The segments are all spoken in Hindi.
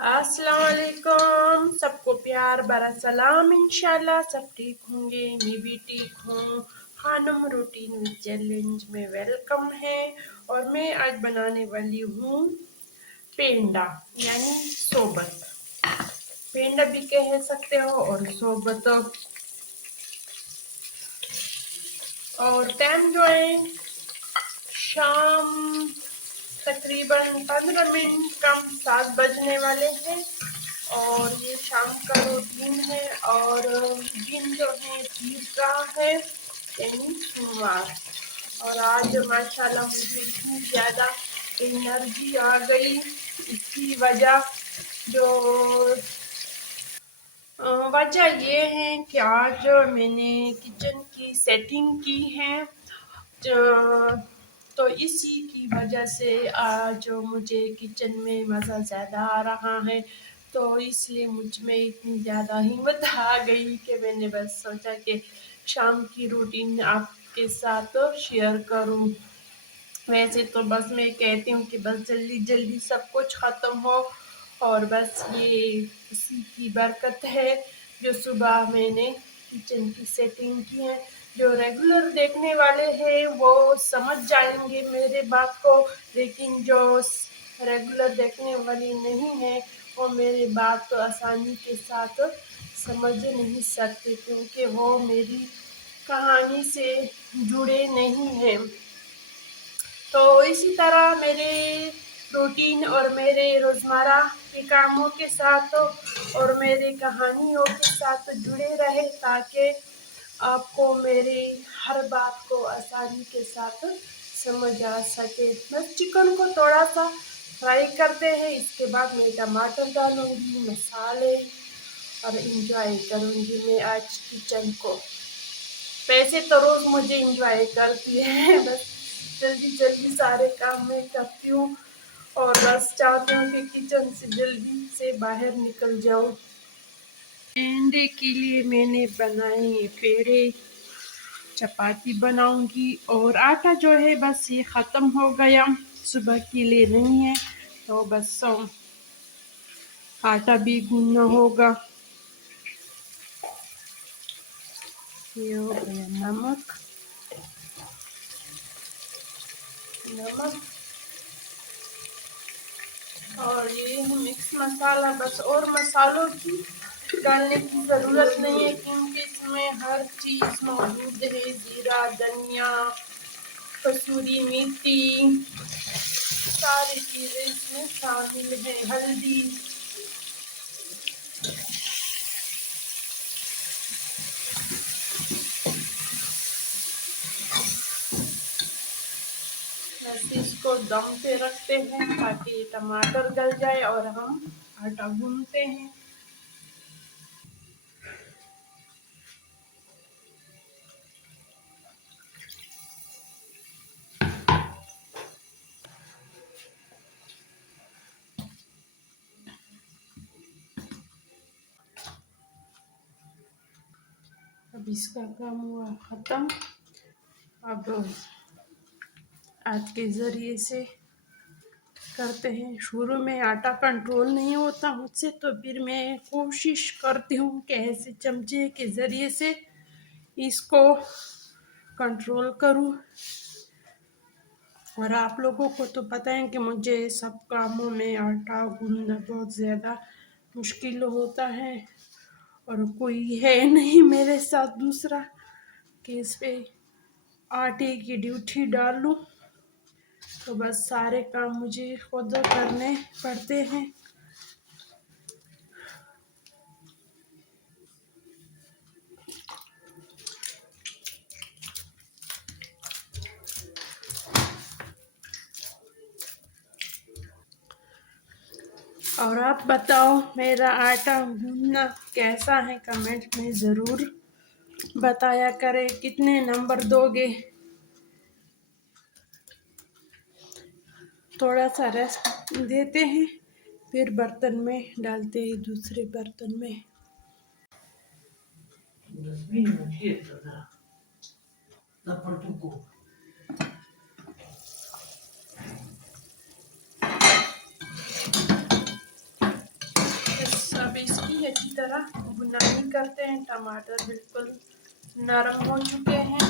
अस्सलाम वालेकुम, सबको प्यार भरा सलाम। इंशाल्लाह सब ठीक होंगे, मैं भी ठीक हूँ। खानम रूटीन विद चैलेंज में वेलकम है। और मैं आज बनाने वाली हूँ पेंडा, यानी सोबत। पेंडा भी कह सकते हो और सोबत। और टाइम जो है शाम तकरीबन 15 मिनट कम 7 बजने वाले हैं। और ये शाम का रूटीन है। और दिन जो है पीर का है, यानी सोमवार। और आज माशाल्लाह मुझे इतनी ज़्यादा एनर्जी आ गई। इसकी वजह ये है कि आज मैंने किचन की सेटिंग की है। तो इसी की वजह से आज मुझे किचन में मज़ा ज़्यादा आ रहा है। तो इसलिए मुझ में इतनी ज़्यादा हिम्मत आ गई कि मैंने बस सोचा कि शाम की रूटीन आपके साथ शेयर करूं। वैसे तो बस मैं कहती हूँ कि बस जल्दी जल्दी सब कुछ ख़त्म हो। और बस ये इसी की बरकत है जो सुबह मैंने किचन की सेटिंग की है। जो रेगुलर देखने वाले हैं वो समझ जाएंगे मेरे बात को, लेकिन जो रेगुलर देखने वाली नहीं है वो मेरी बात तो आसानी के साथ समझ नहीं सकते, क्योंकि वो मेरी कहानी से जुड़े नहीं हैं। तो इसी तरह मेरे रूटीन और मेरे रोज़मर्रा के कामों के साथ और मेरी कहानियों के साथ जुड़े रहे, ताकि आपको मेरी हर बात को आसानी के साथ समझ आ सके। बस चिकन को थोड़ा सा फ्राई करते हैं, इसके बाद मैं टमाटर डालूंगी, मसाले, और इंजॉय करूंगी मैं आज किचन को। वैसे तो रोज़ मुझे इंजॉय करती है, बस जल्दी जल्दी सारे काम मैं करती हूँ। और बस चाहती हूँ कि किचन से जल्दी से बाहर निकल जाऊँ। अंडे के लिए मैंने बनाए पेड़े, चपाती बनाऊंगी। और आटा जो है बस ये ख़त्म हो गया, सुबह के लिए नहीं है, तो बस आटा भी गूंदना होगा। ये हो गया नमक, नमक और ये मिक्स मसाला। बस और मसालों की डालने की ज़रूरत नहीं है, क्योंकि इसमें हर चीज़ मौजूद है। जीरा, धनिया, कसूरी मेथी, सारी चीज़ें इसमें शामिल है। हल्दी। बस इसको दम पे रखते हैं ताकि टमाटर गल जाए और हम आटा गूंथते हैं। अब इसका काम हुआ ख़त्म। अब हाथ के ज़रिए से करते हैं। शुरू में आटा कंट्रोल नहीं होता मुझसे, तो फिर मैं कोशिश करती हूँ कि ऐसे चमचे के ज़रिए से इसको कंट्रोल करूँ। और आप लोगों को तो पता है कि मुझे सब कामों में आटा गूंदना बहुत ज़्यादा मुश्किल होता है। और कोई है नहीं मेरे साथ दूसरा कि इस पे आटे की ड्यूटी डाल लूँ, तो बस सारे काम मुझे खुद करने पड़ते हैं। और आप बताओ मेरा आटा गूंदना कैसा है, कमेंट में ज़रूर बताया करें। कितने नंबर दोगे। थोड़ा सा रेस्ट देते हैं, फिर बर्तन में डालते हैं, दूसरे बर्तन में। अच्छी तरह भुनाई करते हैं। टमाटर बिल्कुल नरम हो चुके हैं।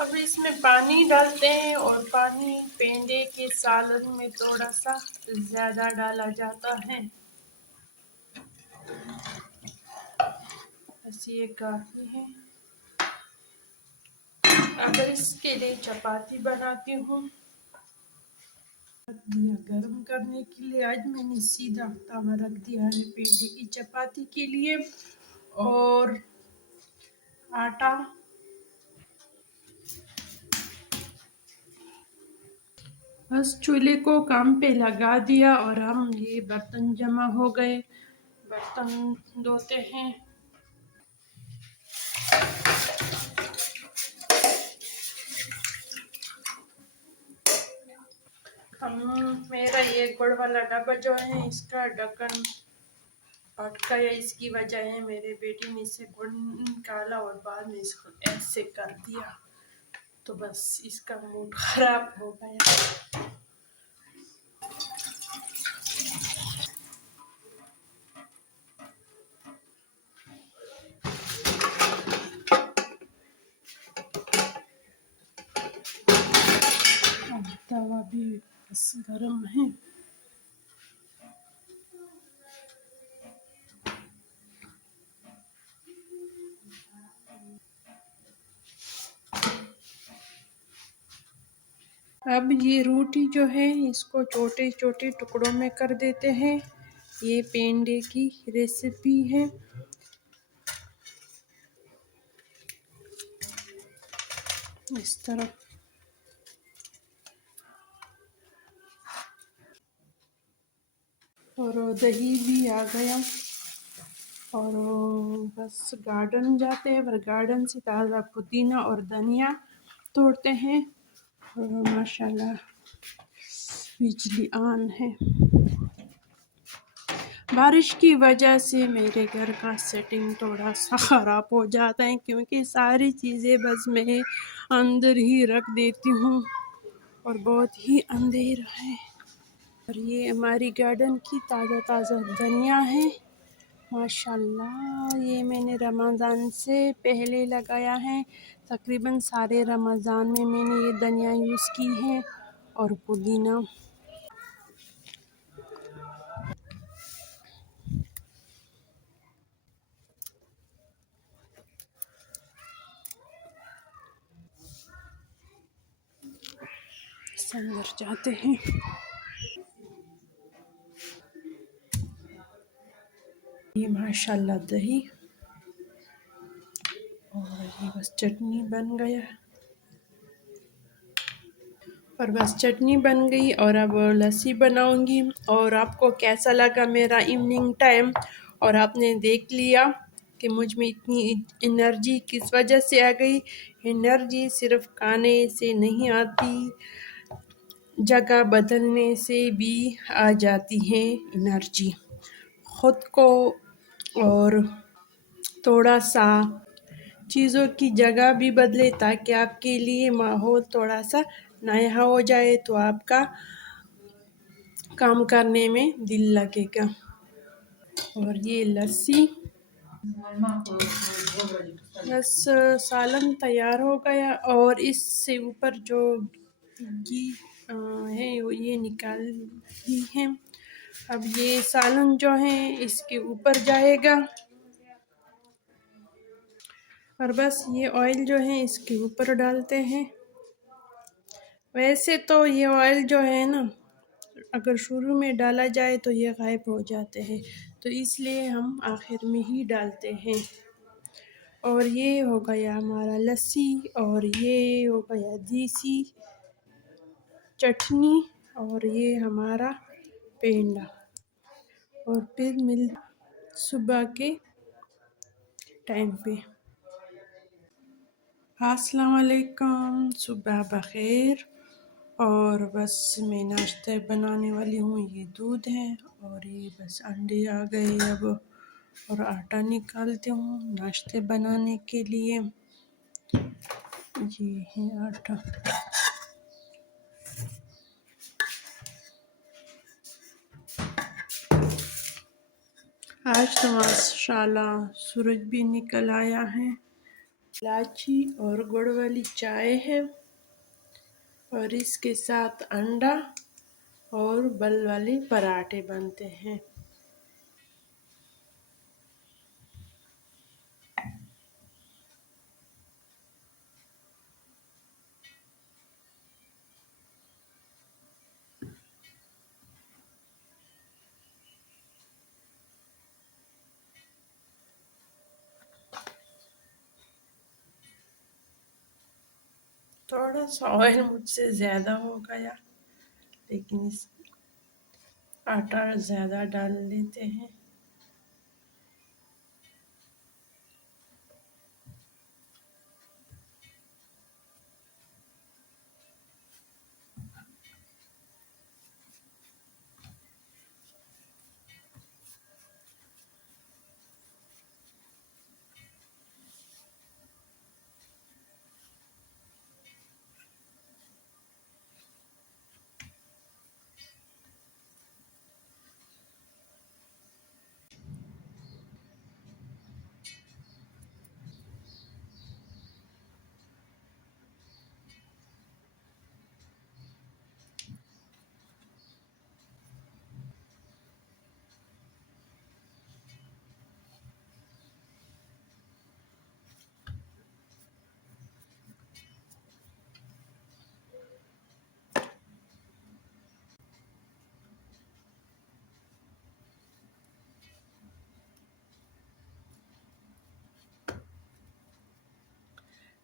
अब इसमें पानी डालते हैं और पानी पेंडे के सालन में थोड़ा सा ज़्यादा डाला जाता है। बस ये काफ़ी है। अब इसके लिए चपाती बनाती हूँ। रख दिया गरम करने के लिए। आज मैंने सीधा तवा रख दिया है पेंडे की चपाती के लिए। और आटा बस चूल्हे को काम पे लगा दिया और हम ये बर्तन जमा हो गए, बर्तन धोते हैं। हम मेरा ये गुड़ वाला डब्बा जो है इसका ढक्कन फट गया। इसकी वजह है मेरे बेटी ने इसे गुड़ निकाला और बाद में इसको ऐसे कर दिया, तो बस इसका मूड खराब हो गया। तवा भी बस गरम है। अब ये रोटी जो है इसको छोटे छोटे टुकड़ों में कर देते हैं। ये पेंडे की रेसिपी है। इस तरह और दही भी आ गया। और बस गार्डन जाते हैं, पर गार्डन से ताज़ा पुदीना और धनिया तोड़ते हैं। और माशाल्लाह बिजली ऑन है। बारिश की वजह से मेरे घर का सेटिंग थोड़ा सा ख़राब हो जाता है, क्योंकि सारी चीज़ें बस मैं अंदर ही रख देती हूँ और बहुत ही अंधेरा है। और ये हमारी गार्डन की ताज़ा ताज़ा धनिया है माशाल्लाह। ये मैंने रमज़ान से पहले लगाया है। तकरीबन सारे रमज़ान में मैंने ये धनिया यूज़ की है और पुदीना। इस अंदर जाते हैं। ये माशाल्लाह दही और ये बस चटनी बन गया। और बस चटनी बन गई और अब लस्सी बनाऊंगी। और आपको कैसा लगा मेरा इवनिंग टाइम? और आपने देख लिया कि मुझ में इतनी एनर्जी किस वजह से आ गई। एनर्जी सिर्फ खाने से नहीं आती, जगह बदलने से भी आ जाती है एनर्जी। खुद को और थोड़ा सा चीज़ों की जगह भी बदले ताकि आपके लिए माहौल थोड़ा सा नया हो जाए, तो आपका काम करने में दिल लगेगा। और ये लस्सी बस सालन तैयार हो गया। और इससे ऊपर जो घी है ये निकाल दी है। अब ये सालन जो है इसके ऊपर जाएगा। और बस ये ऑयल जो है इसके ऊपर डालते हैं। वैसे तो ये ऑयल जो है ना, अगर शुरू में डाला जाए तो ये गायब हो जाते हैं, तो इसलिए हम आखिर में ही डालते हैं। और ये हो गया हमारा लस्सी और ये हो गया देसी चटनी और ये हमारा पेंडा। और फिर मिल सुबह के टाइम पे। अस्सलाम वालेकुम, सुबह बखैर। और बस मैं नाश्ते बनाने वाली हूँ। ये दूध है और ये बस अंडे आ गए अब। और आटा निकालती हूँ नाश्ते बनाने के लिए। ये है आटा। आज तो माशाल्लाह सूरज भी निकल आया है। इलायची और गुड़ वाली चाय है और इसके साथ अंडा और बल वाले पराठे बनते हैं। थोड़ा सा ऑयल मुझसे ज़्यादा हो गया, लेकिन इस आटा ज़्यादा डाल लेते हैं।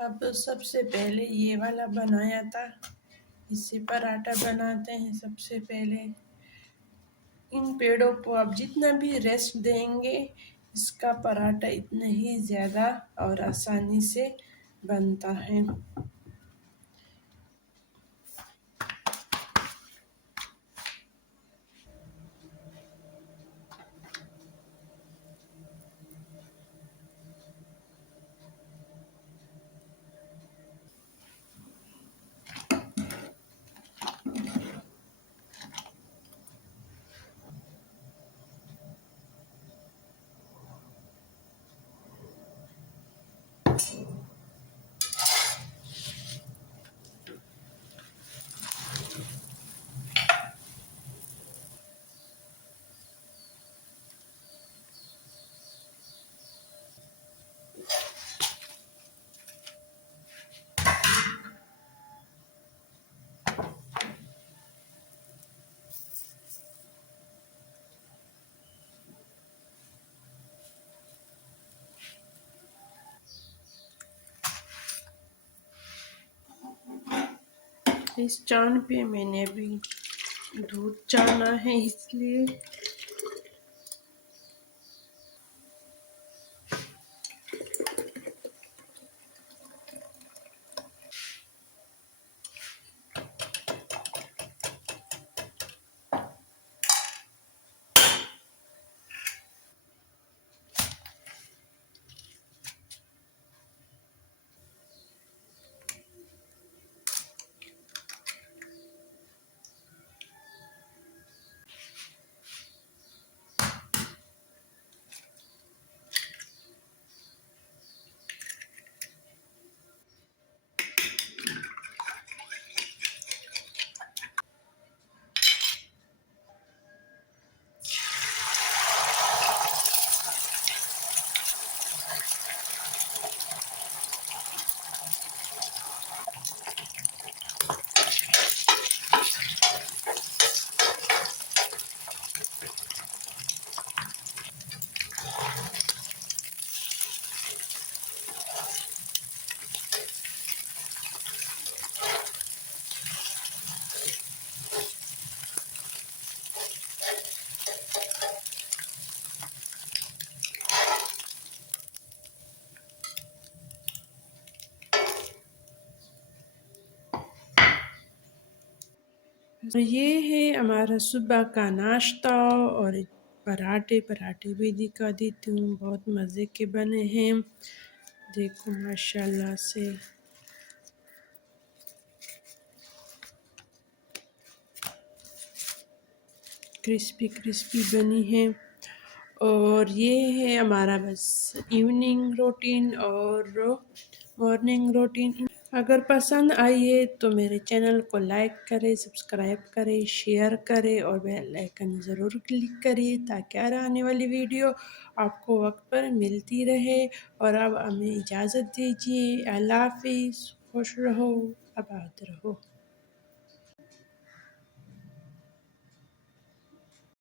अब सबसे पहले ये वाला बनाया था, इससे पराठा बनाते हैं। सबसे पहले इन पेड़ों को आप जितना भी रेस्ट देंगे, इसका पराठा इतना ही ज़्यादा और आसानी से बनता है। इस चान पे मैंने अभी दूध चाना है, इसलिए तो ये है हमारा सुबह का नाश्ता। और पराठे भी दिखा देती हूँ, बहुत मज़े के बने हैं। देखो माशाल्लाह से क्रिस्पी क्रिस्पी बनी है। और ये है हमारा बस इवनिंग रूटीन और मॉर्निंग रूटीन। अगर पसंद आई है तो मेरे चैनल को लाइक करें, सब्सक्राइब करें, शेयर करें और बेल आइकन ज़रूर क्लिक करिए ताकि आने वाली वीडियो आपको वक्त पर मिलती रहे। और अब हमें इजाज़त दीजिए। अल्लाह हाफिज़। खुश रहो, आबाद रहो।